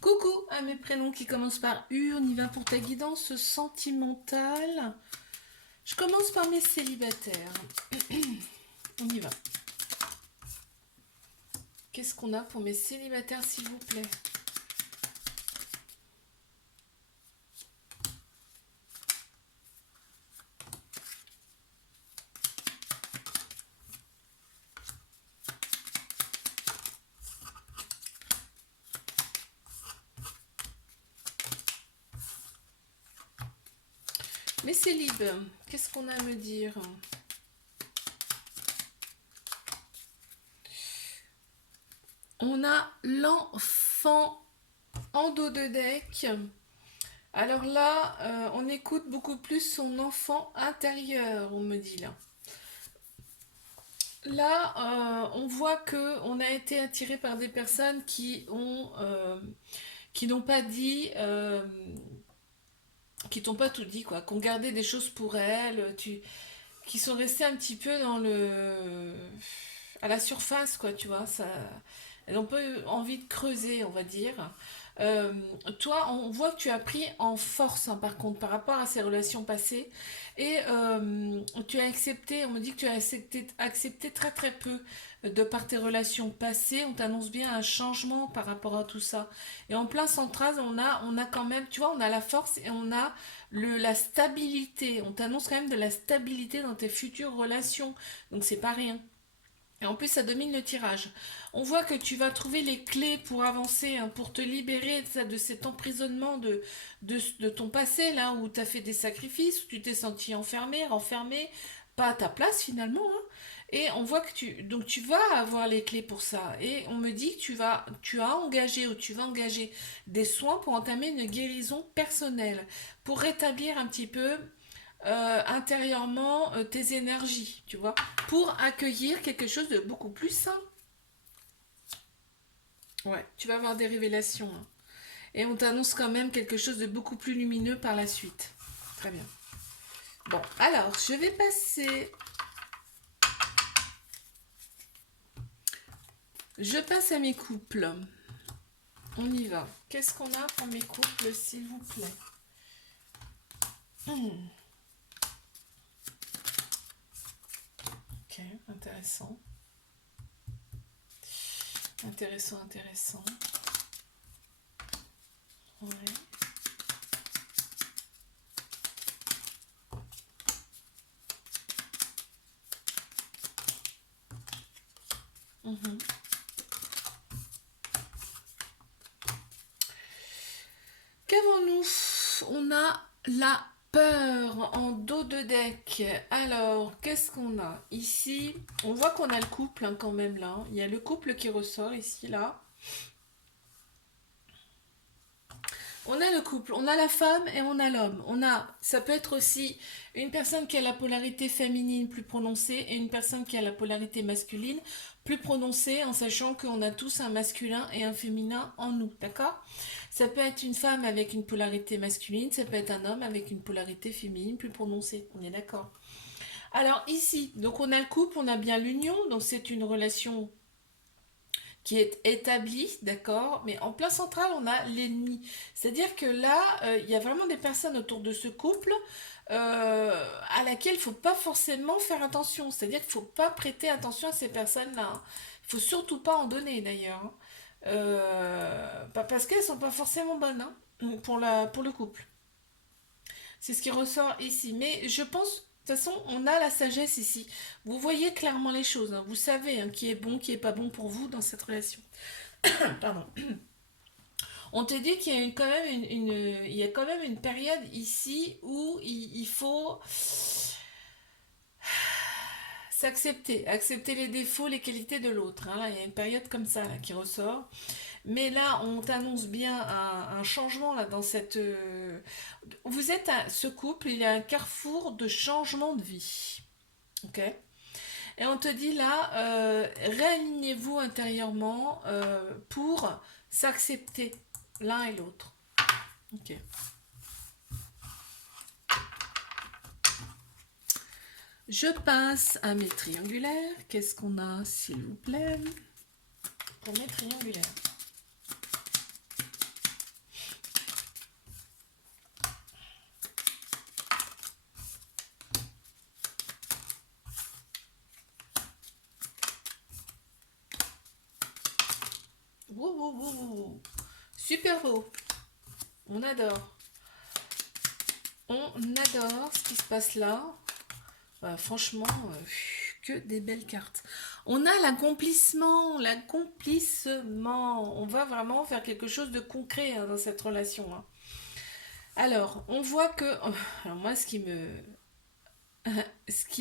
Coucou à mes prénoms qui commencent par U, on y va pour ta guidance sentimentale. Je commence par mes célibataires. On y va. Qu'est-ce qu'on a pour mes célibataires, s'il vous plaît? Mes célibes, qu'est-ce qu'on a à me dire? On a l'enfant en dos de deck. Alors là, on écoute beaucoup plus son enfant intérieur, on me dit là. Là, on voit que on a été attiré par des personnes qui n'ont pas dit, qui t'ont pas tout dit quoi, qui ont gardé des choses pour elles, qui sont restées un petit peu à la surface quoi, tu vois, ça, elles ont pas eu envie de creuser, on va dire. Euh, Toi, on voit que tu as pris en force, hein, par contre, par rapport à ces relations passées. Et tu as accepté, on me dit que tu as accepté très très peu de par tes relations passées. On t'annonce bien un changement par rapport à tout ça. Et en plein central, on a quand même, tu vois, on a la force et on a la stabilité. On t'annonce quand même de la stabilité dans tes futures relations. Donc c'est pas rien. Et en plus, ça domine le tirage. On voit que tu vas trouver les clés pour avancer, hein, pour te libérer de cet emprisonnement de ton passé, là où tu as fait des sacrifices, où tu t'es senti enfermé, renfermé, pas à ta place finalement, hein. Et on voit que donc tu vas avoir les clés pour ça. Et on me dit que tu as engagé ou tu vas engager des soins pour entamer une guérison personnelle, pour rétablir un petit peu intérieurement tes énergies, tu vois, pour accueillir quelque chose de beaucoup plus sain. Ouais, tu vas avoir des révélations, hein. Et on t'annonce quand même quelque chose de beaucoup plus lumineux par la suite. Très bien. Bon, alors, je vais passer... Je passe à mes couples. On y va. Qu'est-ce qu'on a pour mes couples, s'il vous plaît? Ok, intéressant. Intéressant, intéressant. Ouais. Mhm. Qu'avons-nous? On a la peur en dos de deck. Alors, qu'est-ce qu'on a ici? On voit qu'on a le couple, hein, quand même là. Il y a le couple qui ressort ici, là. On a le couple, on a la femme et on a l'homme. Ça peut être aussi une personne qui a la polarité féminine plus prononcée et une personne qui a la polarité masculine plus prononcée, en sachant qu'on a tous un masculin et un féminin en nous, d'accord? Ça peut être une femme avec une polarité masculine, ça peut être un homme avec une polarité féminine plus prononcée, on est d'accord? Alors ici, donc on a le couple, on a bien l'union, donc c'est une relation qui est établi, d'accord, mais en plein central, on a l'ennemi. C'est-à-dire que là, il y a vraiment des personnes autour de ce couple à laquelle il ne faut pas forcément faire attention. C'est-à-dire qu'il ne faut pas prêter attention à ces personnes-là, hein. Il ne faut surtout pas en donner d'ailleurs, hein. Parce qu'elles ne sont pas forcément bonnes, hein, pour le couple. C'est ce qui ressort ici. Mais je pense, de toute façon, on a la sagesse ici. Vous voyez clairement les choses, hein. Vous savez, hein, qui est bon, qui est pas bon pour vous dans cette relation. Pardon. On te dit qu'il y a quand même il y a quand même une période ici où il faut s'accepter, accepter les défauts, les qualités de l'autre, hein. Là, il y a une période comme ça là, qui ressort. Mais là, on t'annonce bien un changement là dans cette. Vous êtes ce couple, il y a un carrefour de changement de vie. Ok. Et on te dit là, réalignez-vous intérieurement pour s'accepter l'un et l'autre. Ok. Je passe à mes triangulaires. Qu'est-ce qu'on a, s'il vous plaît, pour mes triangulaires? Super beau. On adore. On adore ce qui se passe là. Franchement, que des belles cartes. On a l'accomplissement, l'accomplissement. On va vraiment faire quelque chose de concret hein, dans cette relation. Hein. Alors, on voit que... Alors moi, ce qui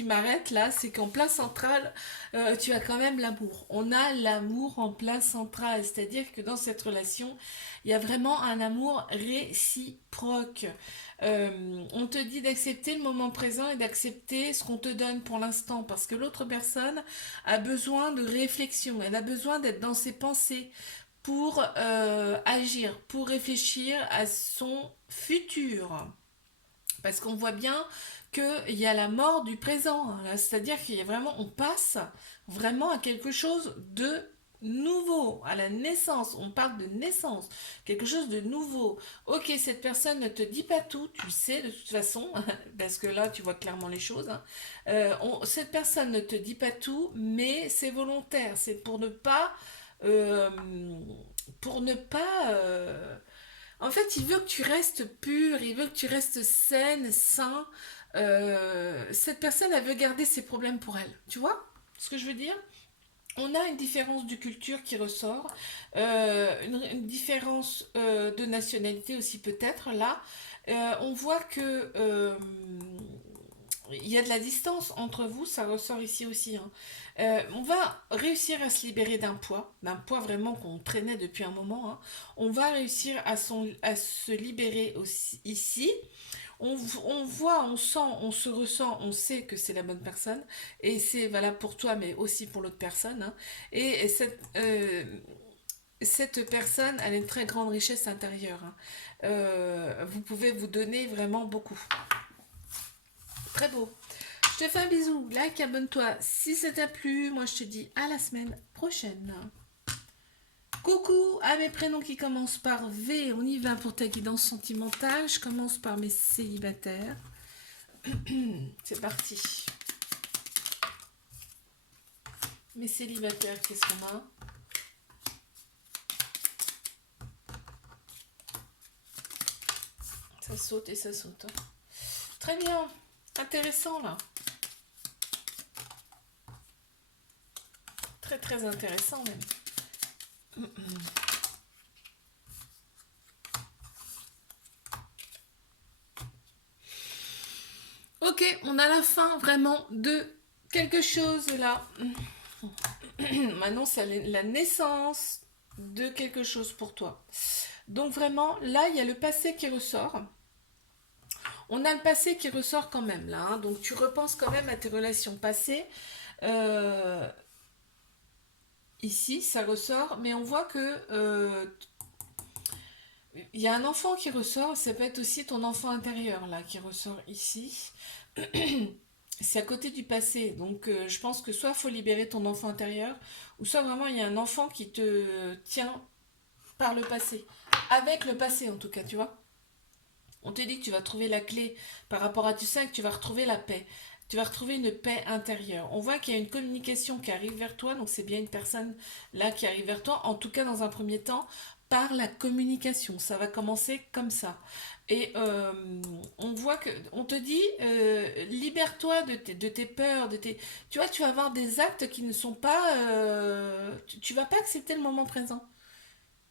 m'arrête là, c'est qu'en place central, tu as quand même l'amour. On a l'amour en place central, c'est-à-dire que dans cette relation, il y a vraiment un amour réciproque. On te dit d'accepter le moment présent et d'accepter ce qu'on te donne pour l'instant, parce que l'autre personne a besoin de réflexion, elle a besoin d'être dans ses pensées pour agir, pour réfléchir à son futur. Parce qu'on voit bien qu'il y a la mort du présent. Hein, c'est-à-dire qu'il y a vraiment, on passe vraiment à quelque chose de nouveau, à la naissance. On parle de naissance, quelque chose de nouveau. Ok, cette personne ne te dit pas tout, tu le sais de toute façon, parce que là, tu vois clairement les choses. Hein. Cette personne ne te dit pas tout, mais c'est volontaire. C'est euh, pour ne pas en fait, il veut que tu restes pur, il veut que tu restes saine, sain. Cette personne, elle veut garder ses problèmes pour elle. Tu vois ce que je veux dire? On a une différence de culture qui ressort, une différence de nationalité aussi peut-être là. On voit que il y a de la distance entre vous, ça ressort ici aussi. Hein. On va réussir à se libérer d'un poids vraiment qu'on traînait depuis un moment. Hein. On va réussir à se libérer aussi ici. On voit, on sent, on se ressent, on sait que c'est la bonne personne. Et c'est valable pour toi, mais aussi pour l'autre personne. Hein. Et cette personne, elle a une très grande richesse intérieure. Hein. Vous pouvez vous donner vraiment beaucoup. Très beau. Je te fais un bisou, like, abonne-toi si ça t'a plu. Moi, je te dis à la semaine prochaine. Coucou à mes prénoms qui commencent par V. On y va pour ta guidance sentimentale. Je commence par mes célibataires. C'est parti. Mes célibataires, qu'est-ce qu'on a? Ça saute et ça saute. Hein. Très bien. Intéressant, là. Très, très intéressant, même. Ok, on a la fin vraiment de quelque chose là. Maintenant, c'est la naissance de quelque chose pour toi. Donc vraiment, là, il y a le passé qui ressort. On a le passé qui ressort quand même là. Hein. Donc tu repenses quand même à tes relations passées. Euh, Ici, ça ressort, mais on voit que il y a un enfant qui ressort. Ça peut être aussi ton enfant intérieur là qui ressort ici. C'est à côté du passé. Donc je pense que soit il faut libérer ton enfant intérieur, ou soit vraiment il y a un enfant qui te tient par le passé. Avec le passé en tout cas, tu vois. On te dit que tu vas trouver la clé par rapport à tu sais que tu vas retrouver la paix. Tu vas retrouver une paix intérieure. On voit qu'il y a une communication qui arrive vers toi, donc c'est bien une personne là qui arrive vers toi, en tout cas dans un premier temps, par la communication. Ça va commencer comme ça. Et on voit que, on te dit, libère-toi de tes peurs, de tes, tu vois, tu vas avoir des actes qui ne sont pas, tu vas pas accepter le moment présent.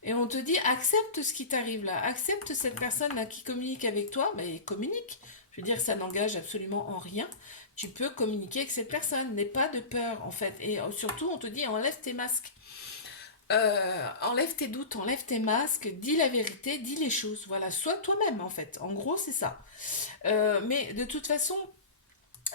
Et on te dit, accepte ce qui t'arrive là, accepte cette personne là qui communique avec toi, mais communique. Je veux dire, ça n'engage absolument en rien. Tu peux communiquer avec cette personne, n'aie pas de peur en fait. Et surtout, on te dit, enlève tes masques. Enlève tes doutes, enlève tes masques, dis la vérité, dis les choses. Voilà, sois toi-même en fait. En gros, c'est ça. Mais de toute façon,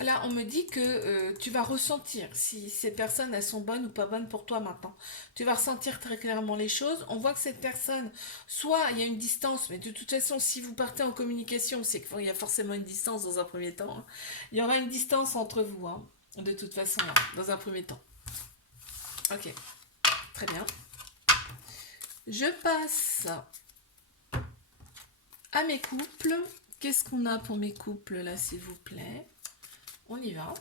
là, on me dit que tu vas ressentir si ces personnes, elles sont bonnes ou pas bonnes pour toi maintenant. Tu vas ressentir très clairement les choses. On voit que cette personne, soit il y a une distance, mais de toute façon, si vous partez en communication, c'est qu'il y a forcément une distance dans un premier temps. Hein. Il y aura une distance entre vous, hein, de toute façon, là, dans un premier temps. Ok, très bien. Je passe à mes couples. Qu'est-ce qu'on a pour mes couples là, s'il vous plaît? On y va.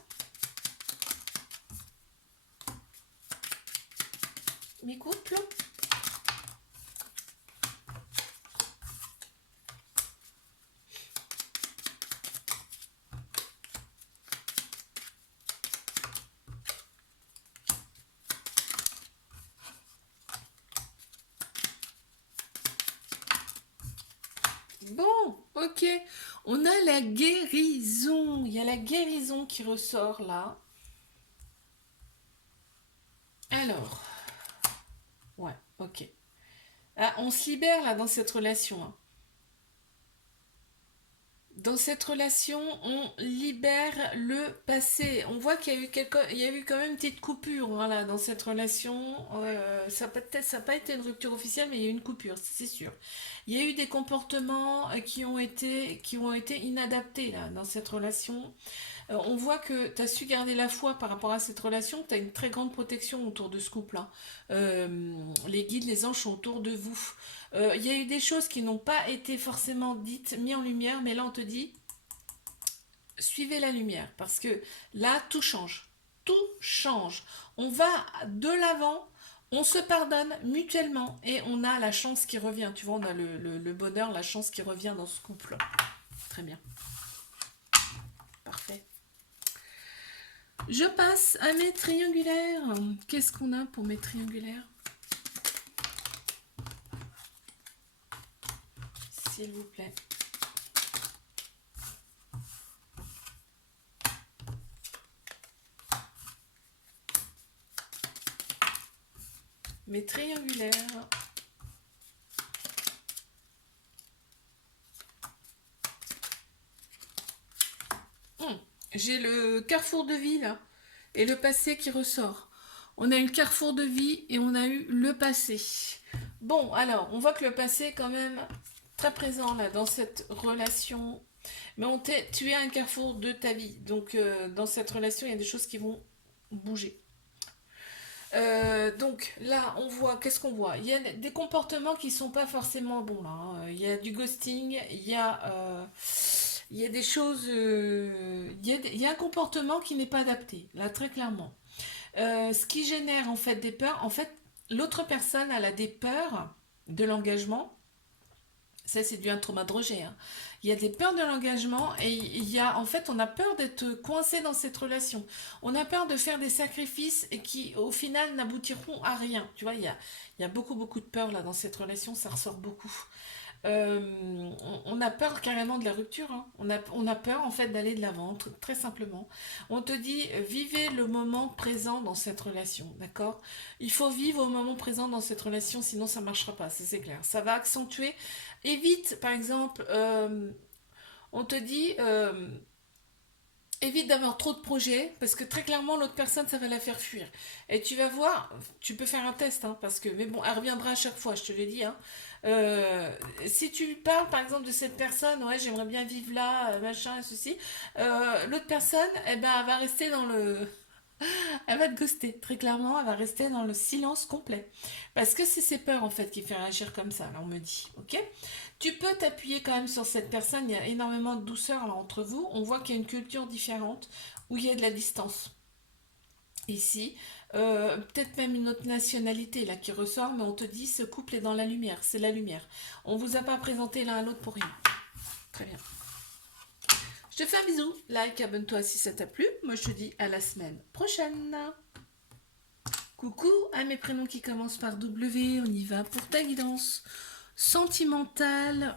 Mes couples. Bon, ok. On a la guérison. Il y a la guérison qui ressort là. Alors, ouais, ok. Ah, on se libère là dans cette relation, hein. Dans cette relation, on libère le passé. On voit qu'il y a eu il y a eu quand même une petite coupure, voilà, dans cette relation. Peut-être, ça n'a pas été une rupture officielle, mais il y a eu une coupure, c'est sûr. Il y a eu des comportements qui ont été inadaptés là, dans cette relation. On voit que tu as su garder la foi par rapport à cette relation, tu as une très grande protection autour de ce couple-là. Les guides, les anges sont autour de vous. Il y a eu des choses qui n'ont pas été forcément dites, mis en lumière, mais là on te dit, suivez la lumière, parce que là tout change. Tout change. On va de l'avant, on se pardonne mutuellement et on a la chance qui revient. Tu vois, on a le bonheur, la chance qui revient dans ce couple. Très bien. Parfait. Je passe à mes triangulaires. Qu'est-ce qu'on a pour mes triangulaires? S'il vous plaît. Mes triangulaires. J'ai le carrefour de vie là et le passé qui ressort. On a eu le carrefour de vie et on a eu le passé. Bon, alors, on voit que le passé est quand même très présent là dans cette relation. Mais tu es à un carrefour de ta vie. Donc, dans cette relation, il y a des choses qui vont bouger. Donc là, on voit, qu'est-ce qu'on voit? Il y a des comportements qui sont pas forcément bons là, hein. Il y a du ghosting, il y a des choses, il y a un comportement qui n'est pas adapté, là très clairement. Ce qui génère en fait des peurs, en fait, l'autre personne elle a des peurs de l'engagement. Ça, c'est dû à un trauma de rejet, hein. Il y a des peurs de l'engagement et il y a, en fait, on a peur d'être coincé dans cette relation. On a peur de faire des sacrifices et qui, au final, n'aboutiront à rien. Tu vois, il y a beaucoup, beaucoup de peur là dans cette relation, ça ressort beaucoup. On a peur carrément de la rupture, hein. On a peur en fait d'aller de l'avant, très simplement. On te dit, vivez le moment présent dans cette relation, d'accord? Il faut vivre au moment présent dans cette relation, sinon ça marchera pas, ça c'est clair. Ça va accentuer. Évite, par exemple, on te dit, évite d'avoir trop de projets parce que très clairement l'autre personne ça va la faire fuir et tu vas voir, tu peux faire un test hein, parce que mais bon elle reviendra à chaque fois, je te l'ai dit hein. Euh, Si tu parles par exemple de cette personne, ouais j'aimerais bien vivre là machin et ceci, l'autre personne eh ben elle va rester dans le elle va te ghoster, très clairement, elle va rester dans le silence complet. Parce que c'est ses peurs en fait qui fait réagir comme ça, là on me dit, ok? Tu peux t'appuyer quand même sur cette personne, il y a énormément de douceur là entre vous, on voit qu'il y a une culture différente, où il y a de la distance. Ici, peut-être même une autre nationalité là qui ressort, mais on te dit ce couple est dans la lumière, c'est la lumière. On vous a pas présenté l'un à l'autre pour rien. Très bien. Je te fais un bisou, like, abonne-toi si ça t'a plu. Moi je te dis à la semaine prochaine. Coucou à mes prénoms qui commencent par W, on y va pour ta guidance sentimentale.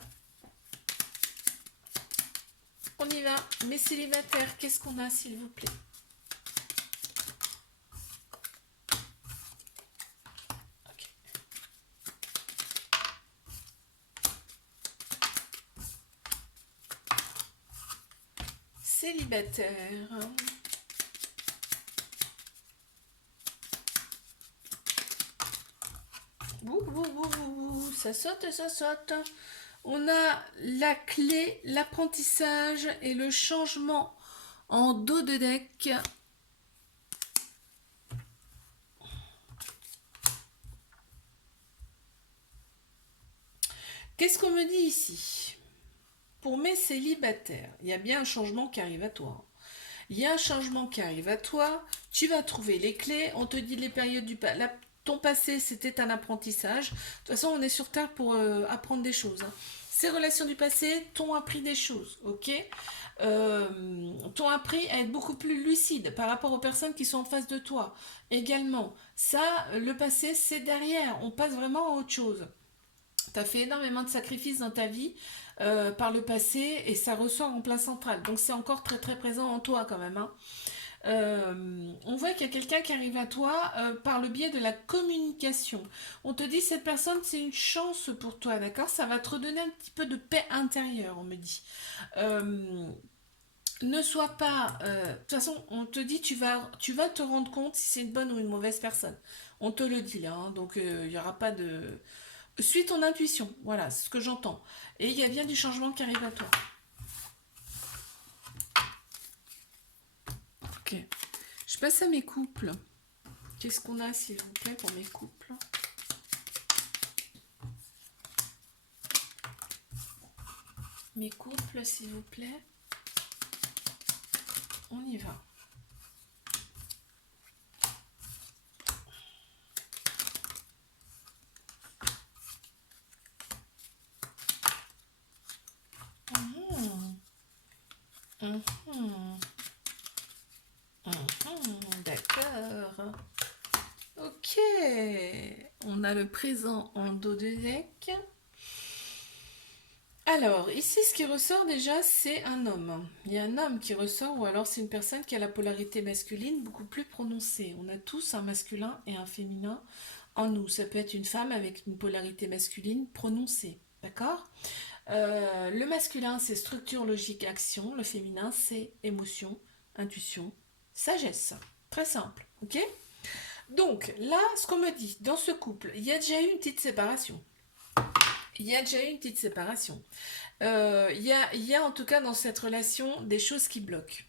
On y va. Mes célibataires, qu'est-ce qu'on a s'il vous plaît? Ok. Célibataire. Ouh, ouh, ouh, ouh, ça saute, ça saute. On a la clé, l'apprentissage et le changement en dos de deck. Qu'est-ce qu'on me dit ici? Pour mes célibataires, il y a bien un changement qui arrive à toi. Il y a un changement qui arrive à toi. Tu vas trouver les clés. On te dit les périodes ton passé, c'était un apprentissage. De toute façon, on est sur Terre pour apprendre des choses, hein. Ces relations du passé t'ont appris des choses, ok? T'ont appris à être beaucoup plus lucide par rapport aux personnes qui sont en face de toi. Également, ça, le passé, c'est derrière. On passe vraiment à autre chose. Tu as fait énormément de sacrifices dans ta vie par le passé et ça ressort en plein central. Donc c'est encore très très présent en toi quand même, hein. On voit qu'il y a quelqu'un qui arrive à toi par le biais de la communication. On te dit cette personne c'est une chance pour toi, d'accord? Ça va te redonner un petit peu de paix intérieure, on me dit. Euh, Ne sois pas... de toute façon, on te dit tu vas te rendre compte si c'est une bonne ou une mauvaise personne. On te le dit là, hein, donc il n'y aura pas de... Suis ton intuition, voilà, c'est ce que j'entends. Et il y a bien du changement qui arrive à toi. Ok. Je passe à mes couples. Qu'est-ce qu'on a, s'il vous plaît, pour mes couples? Mes couples, s'il vous plaît. On y va. Mhm. Mhm. D'accord. Ok. On a le présent en dos de deck. Alors, ici, ce qui ressort déjà, c'est un homme. Il y a un homme qui ressort, ou alors c'est une personne qui a la polarité masculine beaucoup plus prononcée. On a tous un masculin et un féminin en nous. Ça peut être une femme avec une polarité masculine prononcée. D'accord? Le masculin, c'est structure, logique, action. Le féminin, c'est émotion, intuition, sagesse. Très simple. Ok? Donc, là, ce qu'on me dit, dans ce couple, il y a déjà eu une petite séparation. Il y a déjà eu une petite séparation. Il y a en tout cas dans cette relation des choses qui bloquent.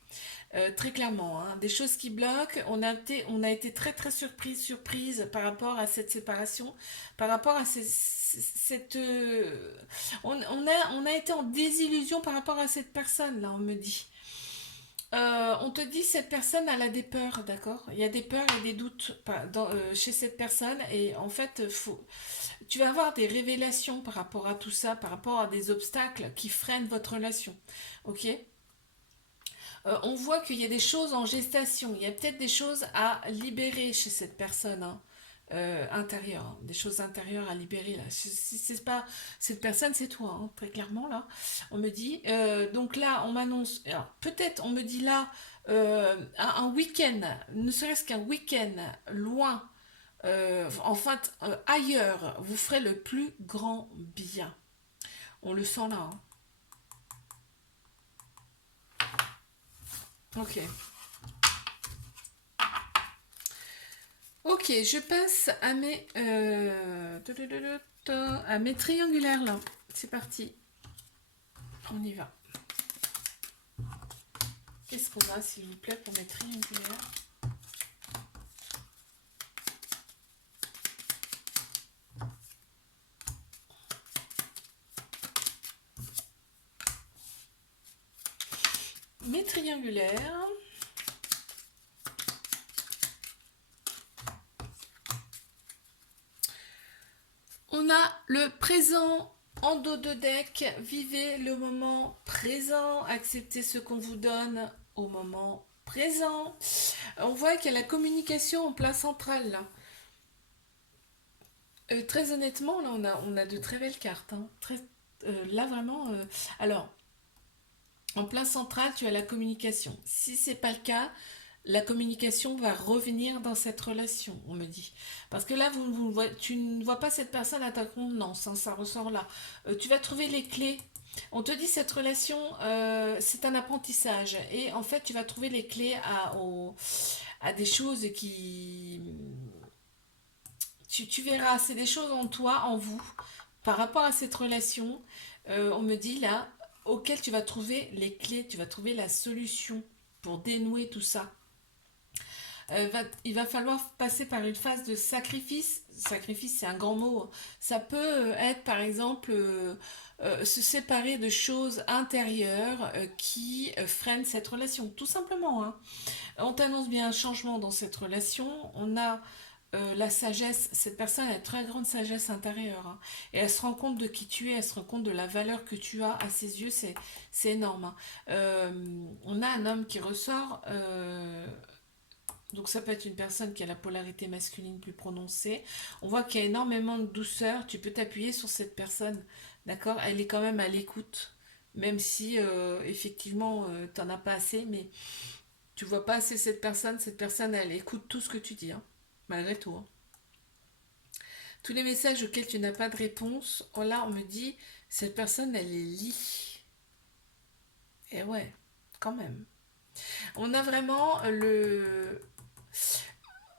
Très clairement, hein, des choses qui bloquent. On a été très très surprise par rapport à cette séparation, par rapport à cette... on a été en désillusion par rapport à cette personne, là, on me dit. On te dit cette personne elle a des peurs, d'accord? Il y a des peurs et des doutes chez cette personne et en fait tu vas avoir des révélations par rapport à tout ça, par rapport à des obstacles qui freinent votre relation, ok? On voit qu'il y a des choses en gestation, il y a peut-être des choses à libérer chez cette personne, hein, intérieure, hein, des choses intérieures à libérer là. Si c'est pas cette personne, c'est toi, hein, très clairement là. On me dit, donc là, on m'annonce, alors peut-être on me dit là, un week-end, ne serait-ce qu'un week-end loin, en fait ailleurs, vous ferez le plus grand bien. On le sent là, hein. Ok. Ok, je passe à mes triangulaires là. C'est parti. On y va. Qu'est-ce qu'on a, s'il vous plaît, pour mes triangulaires? Mes triangulaires. On a le présent en dos de deck. Vivez le moment présent. Acceptez ce qu'on vous donne au moment présent. On voit qu'il y a la communication en plein central là. Très honnêtement, là on a de très belles cartes, hein. Là vraiment. Alors, en plein central, tu as la communication. Si c'est pas le cas, la communication va revenir dans cette relation, on me dit. Parce que là, tu ne vois pas cette personne à ta contenance, hein, ça ressort là. Tu vas trouver les clés. On te dit cette relation, c'est un apprentissage. Et en fait, tu vas trouver les clés à des choses qui... Tu verras, c'est des choses en toi, en vous, par rapport à cette relation. On me dit là, auquel tu vas trouver les clés, tu vas trouver la solution pour dénouer tout ça. Il va falloir passer par une phase de sacrifice. Sacrifice, c'est un grand mot. Ça peut être, par exemple, se séparer de choses intérieures qui freinent cette relation, tout simplement, hein. On t'annonce bien un changement dans cette relation. On a la sagesse. Cette personne a une très grande sagesse intérieure, hein. Et elle se rend compte de qui tu es, elle se rend compte de la valeur que tu as à ses yeux. C'est énorme, hein. On a un homme qui ressort. Donc ça peut être une personne qui a la polarité masculine plus prononcée. On voit qu'il y a énormément de douceur. Tu peux t'appuyer sur cette personne. D'accord? Elle est quand même à l'écoute. Même si effectivement t'en as pas assez, mais tu vois pas assez cette personne. Cette personne, elle écoute tout ce que tu dis, hein, malgré tout, hein. Tous les messages auxquels tu n'as pas de réponse, oh là on me dit, cette personne, elle les lit. Et ouais, quand même. On a vraiment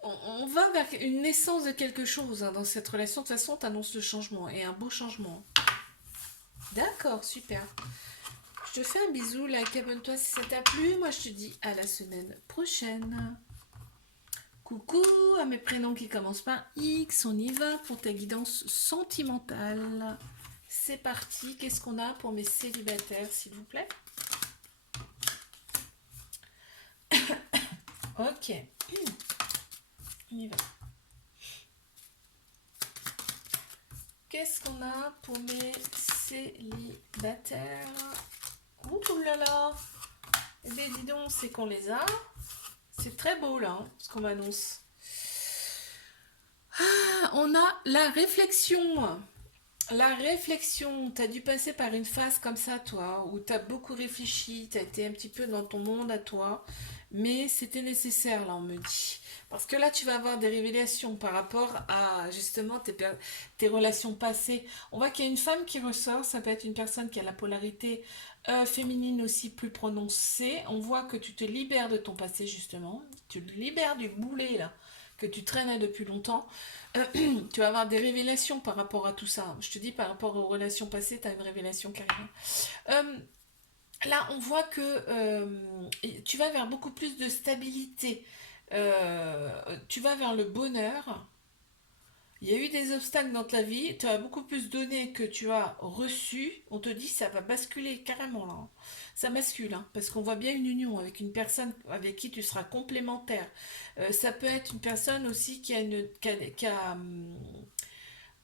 on va vers une naissance de quelque chose, hein, dans cette relation. De toute façon, t'annonces le changement et un beau changement. D'accord, super. Je te fais un bisou, like, abonne-toi si ça t'a plu. Moi, je te dis à la semaine prochaine. Coucou à mes prénoms qui commencent par X. On y va pour ta guidance sentimentale. C'est parti. Qu'est-ce qu'on a pour mes célibataires, s'il vous plaît? Ok. On y va. Qu'est-ce qu'on a pour mes célibataires? Ouh là là. Eh bien, dis donc, c'est qu'on les a. C'est très beau, là, hein, ce qu'on m'annonce. Ah, on a la réflexion. La réflexion, t'as dû passer par une phase comme ça, toi, où t'as beaucoup réfléchi, t'as été un petit peu dans ton monde à toi, mais c'était nécessaire, là, on me dit. Parce que là, tu vas avoir des révélations par rapport à, justement, tes relations passées. On voit qu'il y a une femme qui ressort, ça peut être une personne qui a la polarité féminine aussi plus prononcée. On voit que tu te libères de ton passé, justement. Tu te libères du boulet, là, que tu traînais depuis longtemps. Tu vas avoir des révélations par rapport à tout ça. Je te dis, par rapport aux relations passées, tu as une révélation qui arrive. Là, on voit que tu vas vers beaucoup plus de stabilité. Tu vas vers le bonheur. Il y a eu des obstacles dans ta vie. Tu as beaucoup plus donné que tu as reçu. On te dit ça va basculer carrément là, hein. Ça bascule, hein, parce qu'on voit bien une union avec une personne avec qui tu seras complémentaire. Ça peut être une personne aussi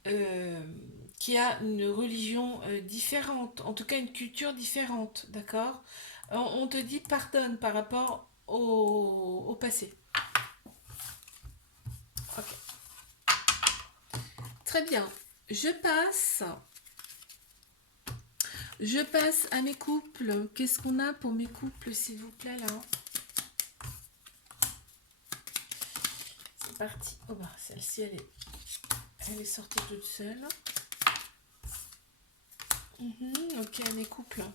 euh, qui a une religion différente, en tout cas une culture différente, d'accord? On te dit pardonne par rapport au passé. Ok, très bien. Je passe. Je passe à mes couples. Qu'est-ce qu'on a pour mes couples, s'il vous plaît, là? C'est parti. Oh bah, celle-ci, elle est sortie toute seule. Ok, mes couples.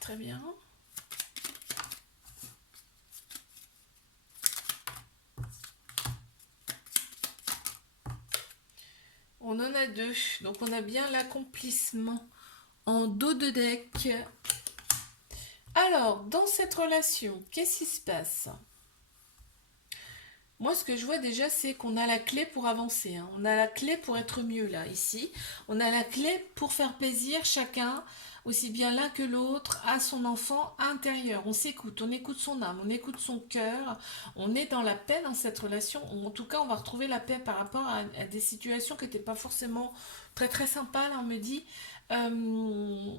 Très bien. On en a deux. Donc, on a bien l'accomplissement en dos de deck. Alors, dans cette relation, qu'est-ce qui se passe? Moi, ce que je vois déjà, c'est qu'on a la clé pour avancer, hein. On a la clé pour être mieux, là, ici. On a la clé pour faire plaisir chacun, aussi bien l'un que l'autre, à son enfant intérieur. On écoute son âme, on écoute son cœur. On est dans la paix dans cette relation. En tout cas, on va retrouver la paix par rapport à des situations qui n'étaient pas forcément très très sympas, là, on me dit. Euh,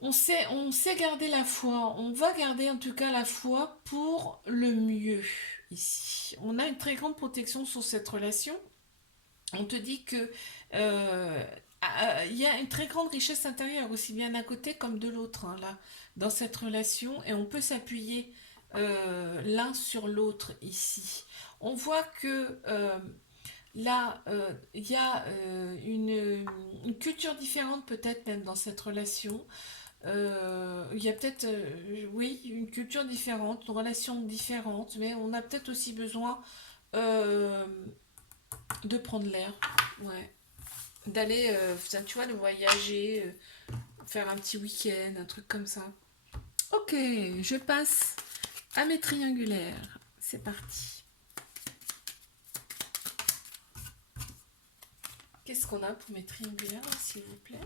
on sait garder la foi. On va garder en tout cas la foi pour le mieux ici. On a une très grande protection sur cette relation. On te dit que il y a une très grande richesse intérieure, aussi bien d'un côté comme de l'autre, hein, là, dans cette relation. Et on peut s'appuyer l'un sur l'autre ici. On voit que là, il y a une culture différente peut-être même dans cette relation. Il y a peut-être, oui, une culture différente, une relation différente, mais on a peut-être aussi besoin euh, de prendre l'air, ouais. D'aller, tu vois, de voyager, faire un petit week-end, un truc comme ça. Ok, je passe à mes triangulaires. C'est parti. Qu'est-ce qu'on a pour mes triangulaires, s'il vous plaît?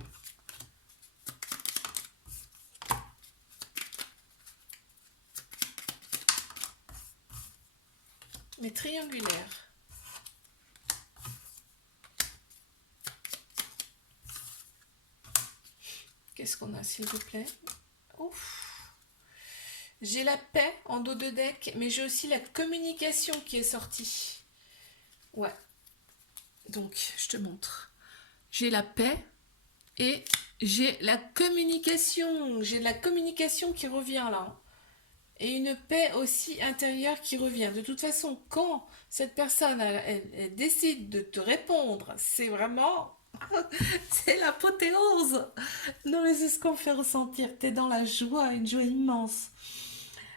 Mes triangulaires. Qu'est-ce qu'on a, s'il vous plaît? Ouf. J'ai la paix en dos de deck, mais j'ai aussi la communication qui est sortie. Ouais. Donc, je te montre. J'ai la paix et j'ai la communication. J'ai de la communication qui revient là. Et une paix aussi intérieure qui revient. De toute façon, quand cette personne elle décide de te répondre, c'est vraiment c'est l'apothéose. Non mais c'est ce qu'on fait ressentir. T'es dans la joie, une joie immense.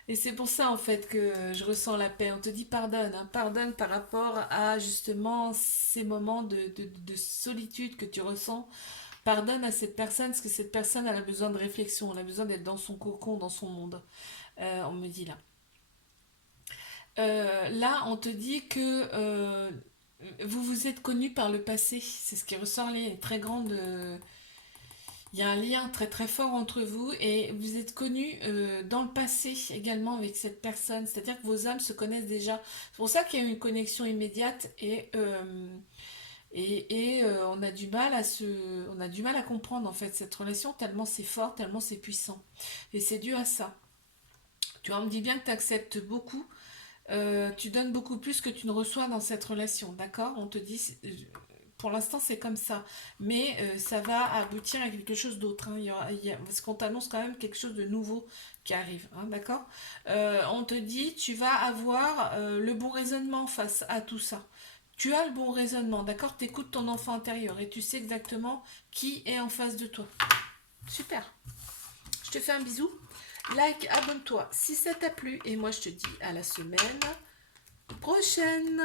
Et c'est pour ça en fait que je ressens la paix. On te dit pardonne, hein. Pardonne par rapport à justement ces moments de solitude que tu ressens. Pardonne à cette personne parce que cette personne elle a besoin de réflexion, elle a besoin d'être dans son cocon, dans son monde. On me dit là. Là, on te dit que vous vous êtes connus par le passé. C'est ce qui ressort les très grandes. Il y a un lien très très fort entre vous et vous êtes connus dans le passé également avec cette personne. C'est-à-dire que vos âmes se connaissent déjà. C'est pour ça qu'il y a une connexion immédiate et on a du mal on a du mal à comprendre en fait cette relation tellement c'est fort, tellement c'est puissant. Et c'est dû à ça. Tu vois, on me dit bien que tu acceptes beaucoup, tu donnes beaucoup plus que tu ne reçois dans cette relation, d'accord? On te dit, pour l'instant c'est comme ça, mais ça va aboutir à quelque chose d'autre, hein. Parce qu'on t'annonce quand même quelque chose de nouveau qui arrive, hein, d'accord? On te dit, tu vas avoir le bon raisonnement face à tout ça. Tu as le bon raisonnement, d'accord? Tu écoutes ton enfant intérieur et tu sais exactement qui est en face de toi. Super. Je te fais un bisou. Like, abonne-toi si ça t'a plu. Et moi, je te dis à la semaine prochaine.